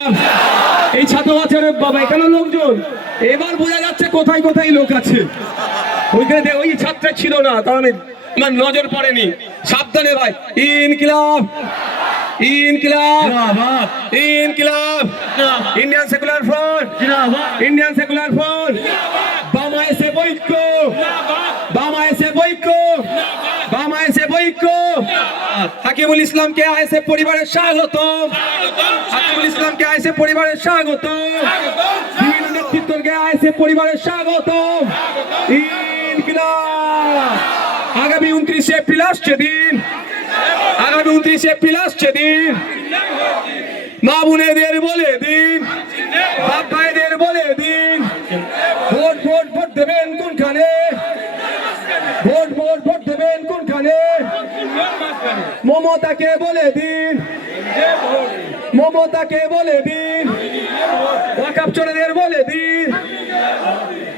এই ছাত্র বাচ্চারে বাবা এখানে লোকজন এবার বোঝা যাচ্ছে কোথায় কোথায় লোক আছে। ওইখানে ওই ছাত্র ছিল না, কারণ আমার নজর পড়েনি। সাবধানে ভাই। ইনকিলাব ইনকিলাব ইনকিলাব Indian Secular Front Indian Secular Front. বামা এসে বৈক্য বামা এসে বৈক্য বামা এসে বৈক্য। হাকিমুল ইসলামকে আইএসএফ পরিবারের স্বাগতম। হাকিমুল ইসলামকে আইএসএফ পরিবারের স্বাগতম। বিভিন্ন নেতৃত্বকে আইএসএফ পরিবারের স্বাগতম। ইনকিলাব। আগামী 29 এপ্রিল আসছে দিন, আগামী 29 এপ্রিল আসছে দিন। মা বোনেদের বলে দিন, বাপ ভাইদের বলে দিন, ভোট ভোট ভোট দেবেন কোনখানে, ভোট ভোট ভোট দেবেন কোনখানে। মমতাকে বলে দিন, মমতাকে বলে দিন, ওয়াকফ চোরেদের বলে দিন,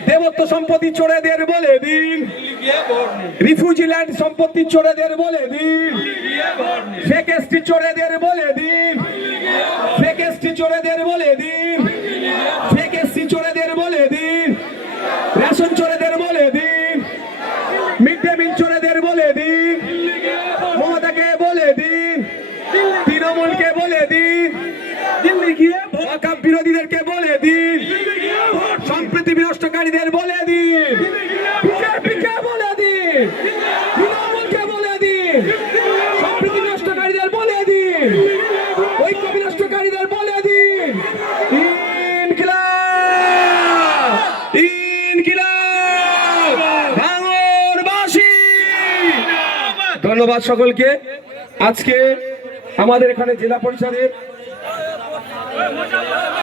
দেবত্ব সম্পত্তি চোরেদের বলে দিন, রিফিউজি ল্যান্ড সম্পত্তি চোরেদের বলে দিন, ফেক এসটি চোরেদের বলে দিন, ফেক এসটি চোরেদের বলে দিন, ফেক এসটি চোরেদের বলে দিন, রেশন চোরেদের বলে দিন, মিড ডে মিল চোরেদের বলে দিন, মমতাকে বলে দিন, তৃণমূলকে বলে দিন, ওয়াকফ বিরোধীদেরকে বলে দিন, সম্প্রীতি বিনষ্টকারীদের বলে দিন, বিজেপিকে বলে দিন, তৃণমূলকে বলে দিন, সম্প্রীতি বিনষ্টকারীদের বলে দিন, ঐক্য বিনষ্টকারীদের বলে দিন। ইনকিলাব ইনকিলাব ভাঙড়বাসী। ধন্যবাদ সকলকে। আজকে আমাদের এখানে জেলা পরিষদের